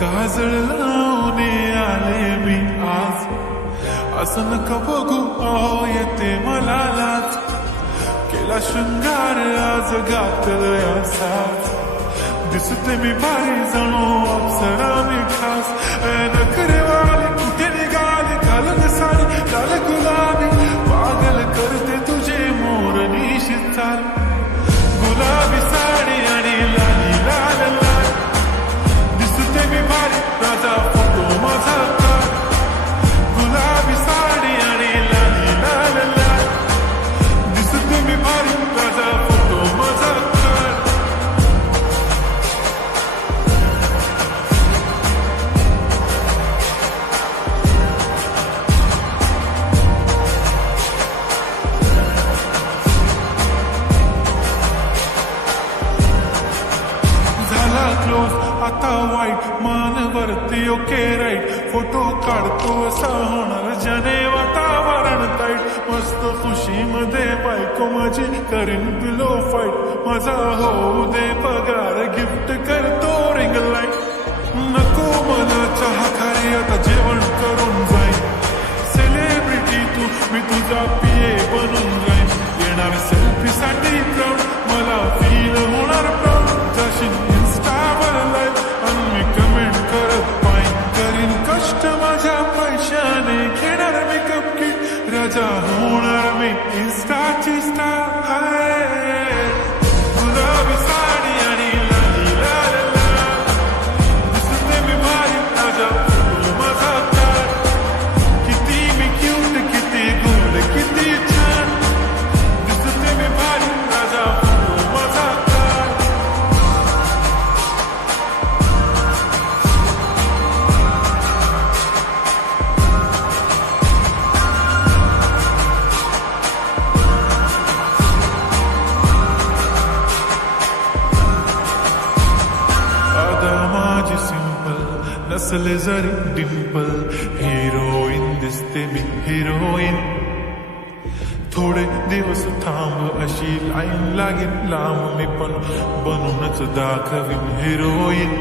काजळ लावून आले मी आज, असं नका बघू अहो येते मला लाज. केला शृंगार आज घातलं असाच, दिसते मी भारी जणू अप्सरा मी खास. नखरेवाली कुठे निघाली घालून साडी लाल गुलाबी, पागल करते तुझे मोर निशित चाल. गुलाबी साडी आणि लाली लाल लाल, दिसते मी भारी राजा फोटो माझा काढ. गुलाबी साडी आणि लाली लाल लाल, दिसते मी भारी राजा फोटो माझा काढ. झाला क्लोज आता वाईट, मान वरती ओके राईट. फोटो काढतो असा होणार जने वातावरण ताईट. मस्त खुशीमध्ये बायको माझी करीन पिलो फाईट. माझा होऊ दे पगार गिफ्ट करतो रिंग लाईट. नको मला चहा खारी आता जेवण करून जाईन. सेलिब्रिटी तू मी तुझा पिये बनून जाईन. येणार सेल्फी साठी क्राऊड, मला फील होणार प्राऊड. जाशील इन्स्टावर लाईव्ह आणि मी कमेंट करत पाईन. करीन कष्ट माझ्या पैशाने, घेणार मी कपकिट. राजा होणार मी इन्स्टाची स्टार. हाय गुलाबी साडी आणि लाली लाल लाल, दिसते मी भारी राजा फोटो माझा काढ. किती मी क्यूट, किती गोड, किती छान, दिसते मी भारी राजा फोटो माझा काढ. आता माझी सिंपल नसले जरी डिंपल, हिरोईन दिसते मी हिरोईन. थोडे दिवस थांब अशी लाईन लागेल लांब, मी पण बनूनच दाखवीन हिरोईन.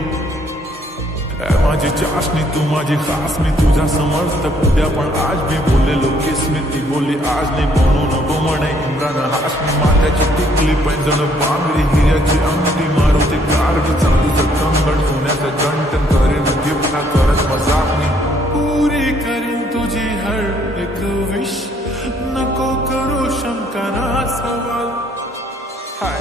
माझी चाशनी तू माझी खास, मी तुझा समर्थ उद्या पण आज मी बोललेलो किस मी. ती बोलली आज नाही म्हणून बोमणे इम्रान हाशमी. माथ्याची टिकली पैंजण बांगडी, हिऱ्याची अंगठी मारुती कार. चांदीचं कंगण सोन्याचं गंटन करीन गिफ्ट, हा करत मजाक मी. पुरी करीन तुझी हर एक विश, नको करू शंका ना सवाल. हाय